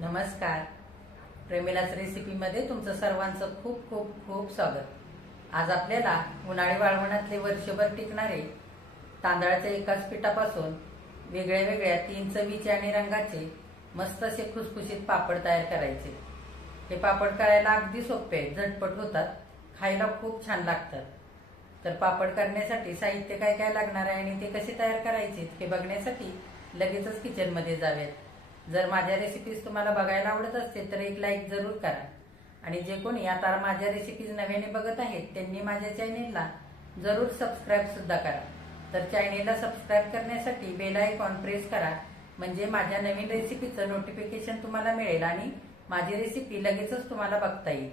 नमस्कार. प्रेमिलाच रेसिपीमध्ये तुमचं सर्वांचं खूप खूप खूप स्वागत. आज आपल्याला उन्हाळी वाळवणातले वर्षभर टिकणारे तांदळाच्या एकाच पिठापासून वेगळ्या वेगळ्या 3 चवीचे आणि रंगाचे मस्त असे खुसखुशीत पापड तयार करायचे. हे पापड करायला अगदी सोपे आहेत, झटपट होतात, खायला खूप छान लागतात. तर पापड करण्यासाठी साहित्य काय काय लागणार आहे आणि ते कसे तयार करायचे हे बघण्यासाठी लगेचच किचनमध्ये जाऊयात. जर माझ्या रेसिपीज तुम्हाला बघायला आवडत असतील तर एक लाईक जरूर करा. आणि जे कोणी आता माझ्या रेसिपीज नव्याने बघत आहेत त्यांनी माझ्या चॅनेलला जरूर सबस्क्राईब सुद्धा करा. तर चॅनेलला सबस्क्राईब करण्यासाठी बेल आयकॉन प्रेस करा, म्हणजे माझ्या नवीन रेसिपीचं नोटिफिकेशन तुम्हाला मिळेल आणि माझी रेसिपी लगेचच तुम्हाला बघता येईल.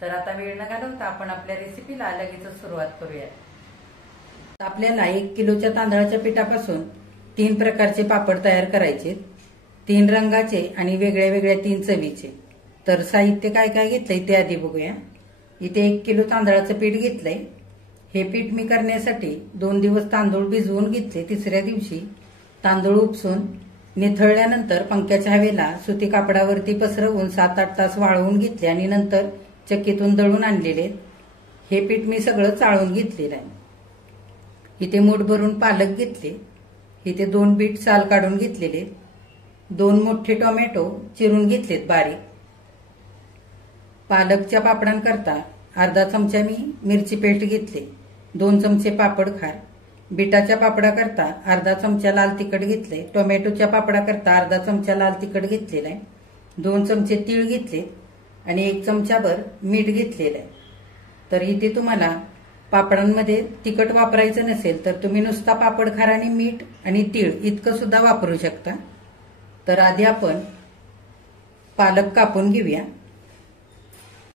तर आता वेळ न घालवता आपण आपल्या रेसिपीला लगेचच सुरुवात करूया. आपल्याला 1 किलोच्या तांदळाच्या पिठापासून 3 प्रकारचे पापड तयार करायचे, 3 रंगाचे आणि वेगळ्या वेगळ्या 3 चवीचे. तर साहित्य काय काय घेतलंय ते आधी बघूया. इथे 1 किलो तांदळाचं पीठ घेतलंय. हे पीठ मी करण्यासाठी 2 दिवस तांदूळ भिजवून घेतले. तिसऱ्या दिवशी तांदूळ उपसून निथळल्यानंतर पंख्याच्या हवेला सुती कापडावरती पसरवून 7-8 तास वाळवून घेतले आणि नंतर चक्कीतून दळून आणलेले. हे पीठ मी सगळं चाळून घेतलेलं आहे. इथे मूठ भरून पालक घेतले. इथे 2 बीट साल काढून घेतलेले. 2 मोठे टोमॅटो चिरून घेतलेत बारीक. पालकच्या पापडांकरता अर्धा चमचा मी मिरची पेस्ट घेतली. 2 चमचे पापड खार. बिटाच्या पापडाकरता अर्धा चमचा लाल तिखट घेतले. टोमॅटोच्या पापडाकरता अर्धा चमचा लाल तिखट घेतलेला आहे. 2 चमचे तीळ घेतले आणि 1 चमचाभर मीठ घेतलेलं आहे. तर इथे तुम्हाला पापडांमध्ये तिखट वापरायचं नसेल तर तुम्ही नुसता पापड खार आणि मीठ आणि तीळ इतकं सुद्धा वापरू शकता. तर आधी आपण पालक कापून घेऊया.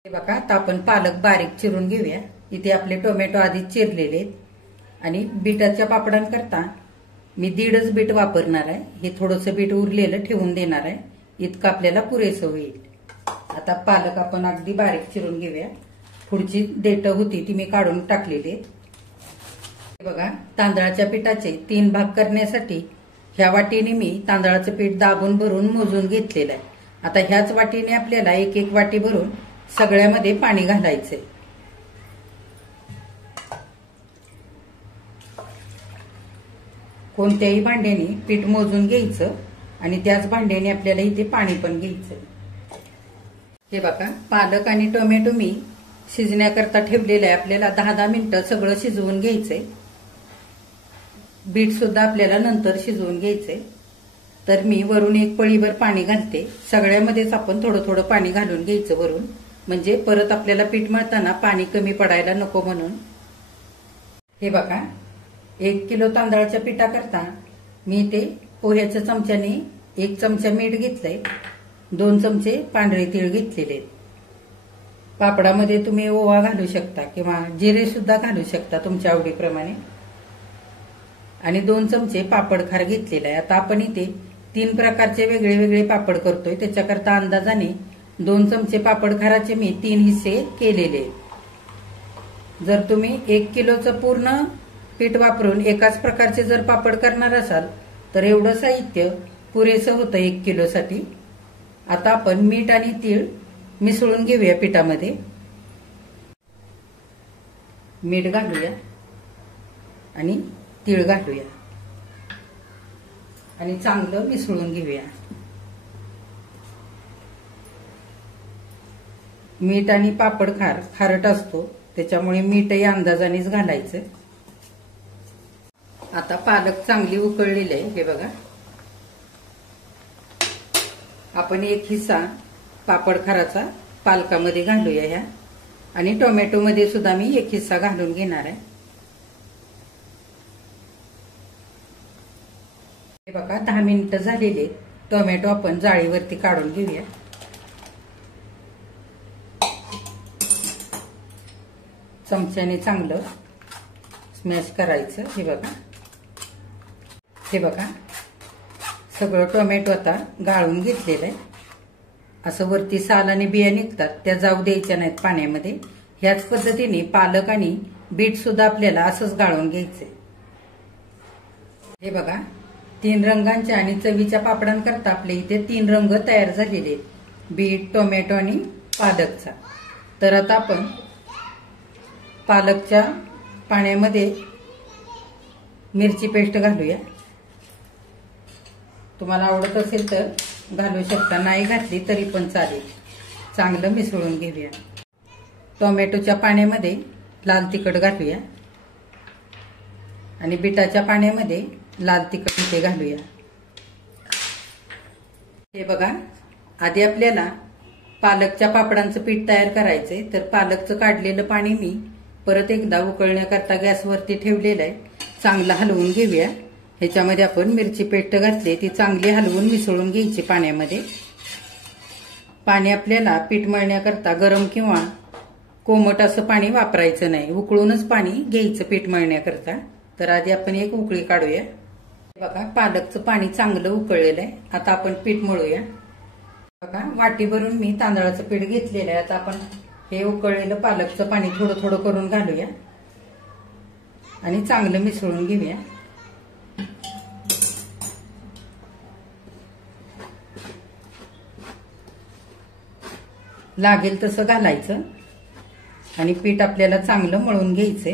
हे बघा, आता आपण पालक बारीक चिरून घेऊया. इथे आपले टोमॅटो आधीच चिरलेले आहेत. आणि बीटाच्या पापडांकरता मी 1.5 बीट वापरणार आहे. हे थोडंसं बीट उरलेलं ठेवून देणार आहे, इतकं आपल्याला पुरेसं होईल. आता पालक आपण अगदी बारीक चिरून घेऊया. पुढची देठ होती ती मी काढून टाकलेली आहेत. बघा, तांदळाच्या पिठाचे 3 भाग करण्यासाठी ह्या वाटीने मी तांदळाचं पीठ दाबून भरून मोजून घेतलेलं आहे. आता ह्याच वाटीने आपल्याला 1-1 वाटी भरून सगळ्यामध्ये पाणी घालायचंय. कोणत्याही भांड्याने पीठ मोजून घ्यायचं आणि त्याच भांड्याने आपल्याला इथे पाणी पण घ्यायचं. हे बघा, पालक आणि टोमॅटो मी शिजण्याकरता ठेवलेलं आहे. आपल्याला 10-10 मिनिटं सगळं शिजवून घ्यायचंय. बीट सुद्धा आपल्याला नंतर शिजवून घ्यायचंय. तर मी वरून 1 पळीभर पाणी घालते. सगळ्यामध्येच आपण थोडं थोडं पाणी घालून घ्यायचं वरून, म्हणजे परत आपल्याला पीठ मळताना पाणी कमी पडायला नको म्हणून. हे बघा, 1 किलो तांदळाच्या पिठाकरता मी इथे पोह्याच्या चमच्याने 1 चमचा मीठ घेतलंय. 2 चमचे पांढरे तीळ घेतलेले. पापडामध्ये तुम्ही ओवा घालू शकता किंवा जिरे सुद्धा घालू शकता तुमच्या आवडीप्रमाणे. आणि 2 चमचे पापड खार घेतलेला आहे. आता आपण इथे 3 प्रकारचे वेगळे वेगळे पापड करतोय, त्याच्याकरता अंदाजाने 2 चमचे पापड खाराचे मी 3 हिस्से केलेले. जर तुम्ही 1 किलोचं पूर्ण पीठ वापरून एकाच प्रकारचे जर पापड करणार असाल तर एवढं साहित्य पुरेसं होतं 1 किलोसाठी. आता आपण मीठ आणि तीळ मिसळून घेऊया पिठामध्ये. मीठ घालूया आणि तीळ घालूया आणि चांगलं मिसळून घेऊया. मीठ आणि पापड खार खारट असतो, त्याच्यामुळे मीठही अंदाजानेच घालायचं. आता पालक चांगली उकळलेली आहे. हे बघा, आपण 1 हिस्सा पापड खाराचा पालकामध्ये घालूया ह्या. आणि टोमॅटो मध्ये सुद्धा मी 1 हिस्सा घालून घेणार आहे. हे बघा, 10 मिनिटं झालेले. टोमॅटो आपण जाळीवरती काढून घेऊया. चमच्याने चांगलं स्मॅश करायचं. हे बघा, सगळं टोमॅटो आता गाळून घेतलेलं आहे. असं वरती साल आणि बिया निघतात त्या जाऊ द्यायच्या नाहीत पाण्यामध्ये. ह्याच पद्धतीने पालक आणि बीट सुद्धा आपल्याला असंच गाळून घ्यायचंय. हे बघा, 3 रंगांच्या आणि चवीच्या पापडांकरता आपले इथे 3 रंग तयार झालेले आहेत, बीट, टोमॅटो आणि पालकचा. तर आता आपण पालकच्या पाण्यामध्ये मिरची पेस्ट घालूया. तुम्हाला आवडत असेल तर घालू शकता, नाही घातली तरी पण चालेल. चांगलं मिसळून घेऊया. टोमॅटोच्या पाण्यामध्ये लाल तिखट घालूया आणि बीटाच्या पाण्यामध्ये लाल तिखट ते घालूया. हे बघा, आधी आपल्याला पालकच्या पापडांचं पीठ तयार करायचंय. तर पालकचं काढलेलं पाणी मी परत एकदा उकळण्याकरता गॅसवरती ठेवलेलं आहे. चांगलं हलवून घेऊया. ह्याच्यामध्ये आपण मिरची पेस्ट घातली, ती चांगली हलवून मिसळून घ्यायची पाण्यामध्ये. पाणी आपल्याला पीठ मळण्याकरता गरम किंवा कोमट असं पाणी वापरायचं नाही, उकळूनच पाणी घ्यायचं पीठ मळण्याकरता. तर आधी आपण एक उकळी काढूया. बघा, पालकचं पाणी चांगलं उकळलेलं आहे. आता आपण पीठ मळूया. बघा, वाटीभरून मी तांदळाचं पीठ घेतलेलं आहे. आता आपण हे उकळलेलं पालकचं पाणी थोडं थोडं करून घालूया आणि चांगलं मिसळून घेऊया. लागेल तसं घालायचं आणि पीठ आपल्याला चांगलं मळून घ्यायचंय.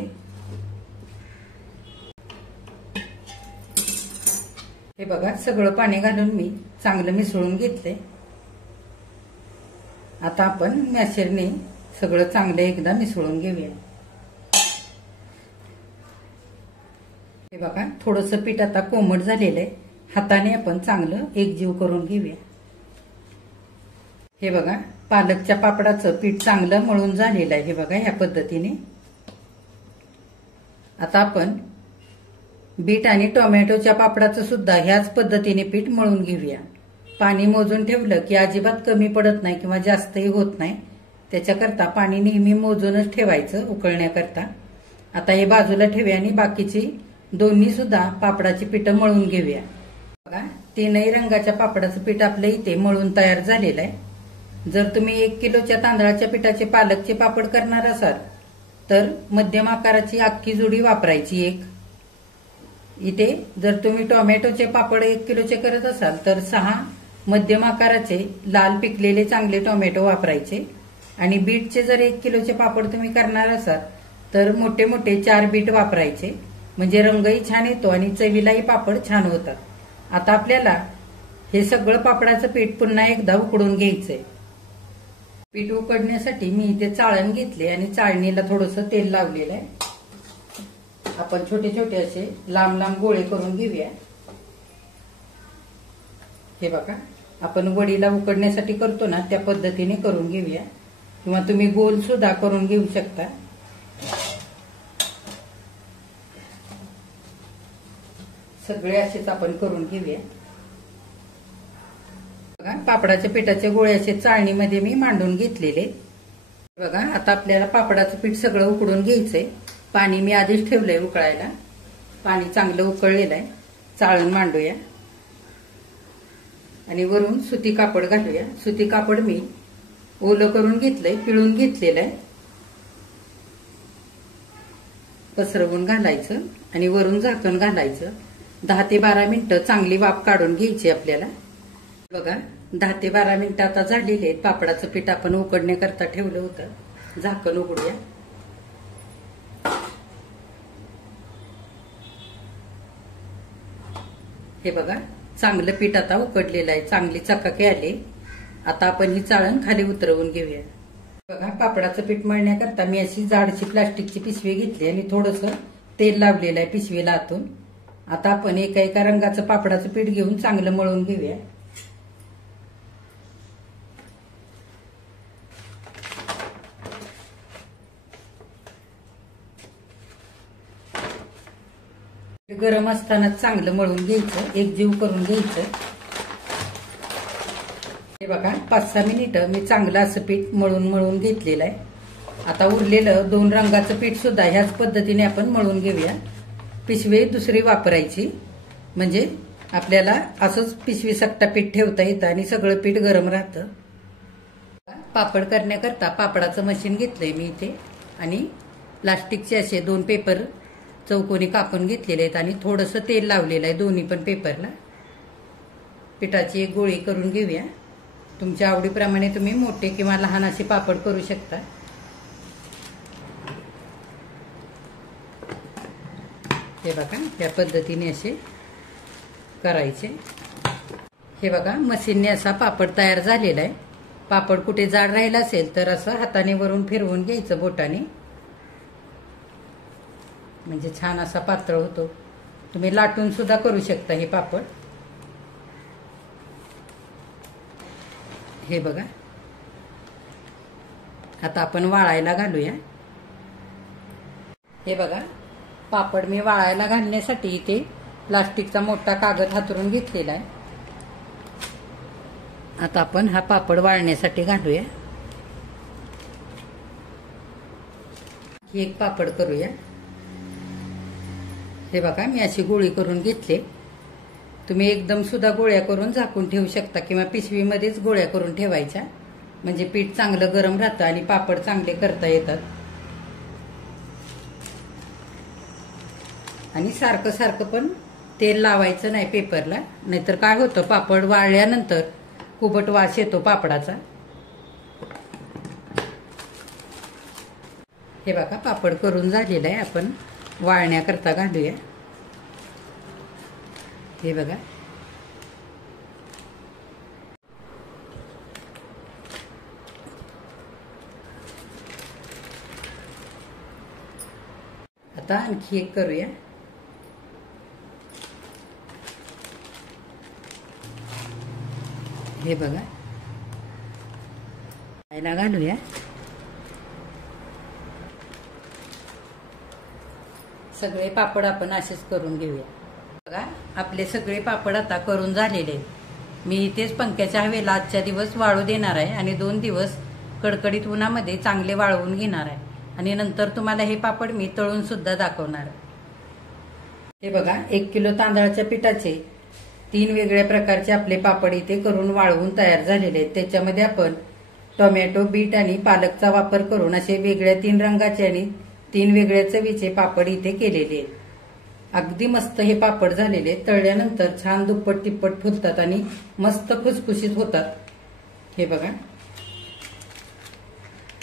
हे बघा, सगळं पाणी घालून मी चांगलं मिसळून घेतलंय. आता आपण मॅशरने सगळं चांगलं एकदा मिसळून घेऊया. हे बघा, थोडंसं पीठ आता कोमट झालेलं आहे. हाताने आपण चांगलं एकजीव करून घेऊया. हे बघा, पालकच्या पापडाचं पीठ चांगलं मळून झालेलं आहे. हे बघा, ह्या पद्धतीने. आता आपण बीट आणि टोमॅटोच्या पापडाचं सुद्धा ह्याच पद्धतीने पीठ मळून घेऊया. पाणी मोजून ठेवलं की अजिबात कमी पडत नाही किंवा जास्तही होत नाही. त्याच्याकरता पाणी नेहमी मोजूनच ठेवायचं उकळण्याकरता. आता हे बाजूला ठेवूया आणि बाकीची दोन्ही सुद्धा पापडाची पीठं मळून घेऊया. बघा, 3 रंगाच्या पापडाचं पीठ आपल्या इथे मळून तयार झालेलं आहे. जर तुम्ही 1 किलोच्या तांदळाच्या पिठाचे पालकचे पापड करणार असाल तर मध्यम आकाराची अख्खी जुडी वापरायची एक. इथे जर तुम्ही टोमॅटोचे पापड 1 किलोचे करत असाल तर 6 मध्यम आकाराचे लाल पिकलेले चांगले टोमॅटो वापरायचे. आणि बीटचे जर 1 किलोचे पापड तुम्ही करणार असाल तर मोठे मोठे 4 बीट वापरायचे. म्हणजे रंगही छान येतो आणि चवीलाही पापड छान होतात. आता आपल्याला हे सगळं पापडाचं पीठ पुन्हा एकदा उकडून घ्यायचंय. पीठ उकडण्यासाठी मी इथे चाळण घेतले आणि चाळणीला थोडंसं तेल लावलेलं आहे. आपण छोटे छोटे असे लांब लांब गोळे करून घेऊया. हे बघा, आपण वडीला उकडण्यासाठी करतो ना त्या पद्धतीने करून घेऊया किंवा तुम्ही गोल सुद्धा करून घेऊ शकता. सगळे असेच आपण करून घेऊया. बघा, पापडाच्या पिठाचे गोळे असे चाळणीमध्ये मी मांडून घेतलेले. बघा, आता आपल्याला पापडाचं पीठ सगळं उकडून घ्यायचंय. पाणी मी आधीच ठेवलंय उकळायला. पाणी चांगलं उकळलेलं आहे. चाळण मांडूया आणि वरून सुती कापड घालूया. सुती कापड मी ओलं करून घेतलंय, पिळून घेतलेलं आहे. पसरवून घालायचं आणि वरून झाकण घालायचं. 10 ते 12 मिनिटं चांगली वाफ काढून घ्यायची आपल्याला. बघा, 10 ते 12 मिनिटं आता झालेली आहेत. पापडाचं पीठ आपण उकडण्याकरता ठेवलं होतं. झाकण उघडूया. हे बघा, चांगलं पीठ आता उकडलेलं आहे. चांगली चकाकी आली. आता आपण ही चाळण खाली उतरवून घेऊया. बघा, पापडाचं पीठ मळण्याकरता मी अशी जाडशी प्लास्टिकची पिशवी घेतली आणि थोडंसं तेल लावलेलं आहे पिशवीला आतून. आता आपण एका रंगाचं पापडाचं पीठ घेऊन चांगलं मळून घेऊया. गरम असताना चांगलं मळून घ्यायचं, एकजीव करून घ्यायचं. हे बघा, 5-6 मिनिटं मी चांगलं असं पीठ मळून घेतलेलं आहे. आता उरलेलं 2 रंगाचं पीठ सुद्धा ह्याच पद्धतीने आपण मळून घेऊया. पिशवी दुसरी वापरायची म्हणजे आपल्याला असंच पिशवी सकटा पीठ ठेवता येतं आणि सगळं पीठ गरम राहतं. पापड करण्याकरता पापडाचं मशीन घेतलंय मी इथे आणि प्लास्टिकचे असे 2 पेपर चौकोनी कापून घेतलेले आहेत आणि थोडंसं तेल लावलेलं आहे दोन्ही पण पेपरला. पिठाची एक गोळी करून घेऊया. तुमच्या आवडीप्रमाणे तुम्ही मोठे किंवा लहान असे पापड करू शकता. हे बघा या पद्धतीने असे करायचे. हे बघा मशीनने असा पापड तयार झालेला आहे. पापड कुठे जाड राहिला असेल तर असं हाताने वरून फिरवून घ्यायचं बोटाने, म्हणजे छान असा पातळ होतो. तुम्ही लाटून सुद्धा करू शकता हे पापड. हे बघा आता आपण वाळायला घालूया. हे बघा पापड मी वाळायला घालण्यासाठी इथे प्लास्टिकचा मोठा कागद हातरून घेतलेला आहे. आता आपण हा पापड वाळण्यासाठी घालूया. एक पापड करूया. हे बघा मी अशी गोळी करून घेतली. तुम्ही एकदम सुद्धा गोळ्या करून झाकून ठेवू शकता किंवा पिशवीमध्येच गोळ्या करून ठेवायच्या, म्हणजे पीठ चांगलं गरम राहतं आणि पापड चांगले करता येतात. आणि सारखं सारखं पण तेल लावायचं नाही पेपरला, नाहीतर काय होतं पापड वाळल्यानंतर कुबट वास येतो पापडाचा. हे बघा पापड करून झालेला आहे. आपण वाळण्याकरता घालूया. हे बघा आता आणखी एक करूया. हे बघा याला घालूया. सगळे पापड आपण असेच करून घेऊया. बघा आपले सगळे पापड आता करून झालेले आहेत. मी इथेच पंख्याच्या हवेला आजच्या दिवस वाळू देणार आहे आणि 2 दिवस कडकडीत उन्हामध्ये चांगले वाळवून घेणार आहे आणि नंतर तुम्हाला हे पापड मी तळून सुद्धा दाखवणार. हे बघा 1 किलो तांदळाच्या पिठाचे 3 वेगळ्या प्रकारचे आपले पापड इथे करून वाळवून तयार झालेले आहेत. त्याच्यामध्ये आपण टोमॅटो, बीट आणि पालकचा वापर करून असे वेगळ्या 3 रंगाचे आणि 3 वेगळ्या चवीचे पापड इथे केलेले आहेत. अगदी मस्त हे पापड झालेले. तळल्यानंतर छान दुप्पट तिप्पट फुलतात आणि मस्त खुसखुशीत होतात. हे बघा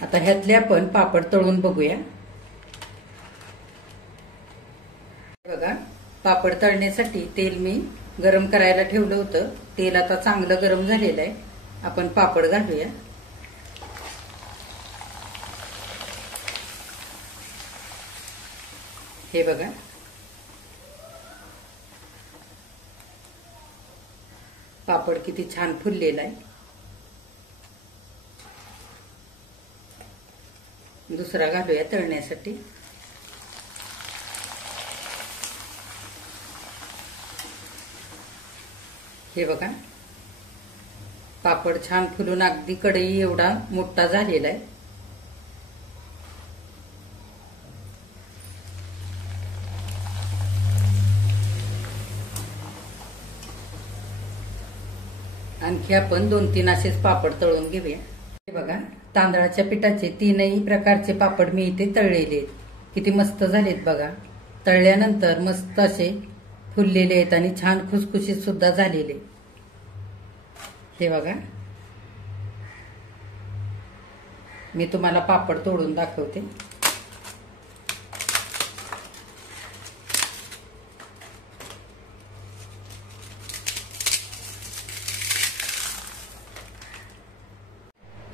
आता ह्यातले आपण पापड तळून बघूया. बघा पापड तळण्यासाठी तेल मी गरम करायला ठेवलं होतं. तेल आता चांगलं गरम झालेलं आहे. आपण पापड घालूया. हे बघा पापड किती छान फुललेला आहे. दुसरा घालूया तळण्यासाठी. हे बघा पापड छान फुलून अगदी कढई एवढा मोठा झालेला आहे. आणखी आपण 2-3 असेच पापड तळून घेऊया. हे बघा तांदळाच्या पिठाचे 3ही प्रकारचे पापड मी इथे तळलेले आहेत. किती मस्त झालेत बघा. तळल्यानंतर मस्त असे फुललेले आहेत आणि छान खुसखुशीत सुद्धा झालेले. हे बघा मी तुम्हाला पापड तोडून दाखवते.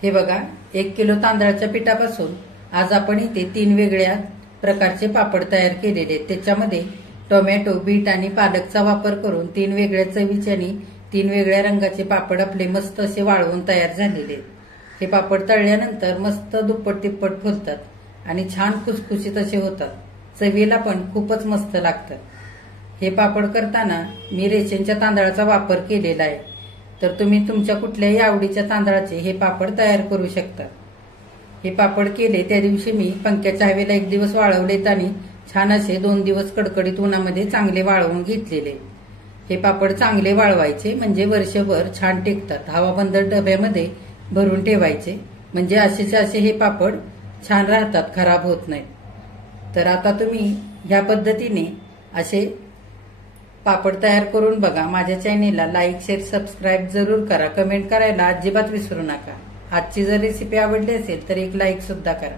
हे बघा 1 किलो तांदळाच्या पिठापासून आज आपण इथे 3 वेगळ्या प्रकारचे पापड तयार केलेले आहेत. त्याच्यामध्ये टोमॅटो, बीट आणि पालकचा वापर करून 3 वेगळ्या चवीचे आणि 3 वेगळ्या रंगाचे पापड आपले मस्त असे वाळवून तयार झालेले आहेत. हे पापड तळल्यानंतर मस्त दुप्पट तिप्पट फुलतात आणि छान खुसखुशीत असे होतात. चवीला पण खूपच मस्त लागतात. हे पापड करताना मी रेशनच्या तांदळाचा वापर केलेला आहे, तर तुम्ही तुमच्या कुठल्याही आवडीच्या तांदळाचे हे पापड तयार करू शकता. हे पापड केले त्या दिवशी मी पंख्याच्या हवेला 1 दिवस वाळवलेत आणि छान असे 2 दिवस कडकडीत उन्हामध्ये चांगले वाळवून घेतलेले. हे पापड चांगले वाळवायचे म्हणजे वर्षभर छान टिकतात. हवाबंद डब्यामध्ये भरून ठेवायचे म्हणजे असेचे असे हे पापड छान राहतात, खराब होत नाहीत. तर आता तुम्ही ह्या पद्धतीने असे पापड तयार करून बघा। माझ्या चॅनेलला लाईक, शेअर, सबस्क्राईब जरूर करा। कमेंट करायला अजिबात विसरू नका। आजची जर रेसिपी आवडली असेल तर एक लाईक सुद्धा करा।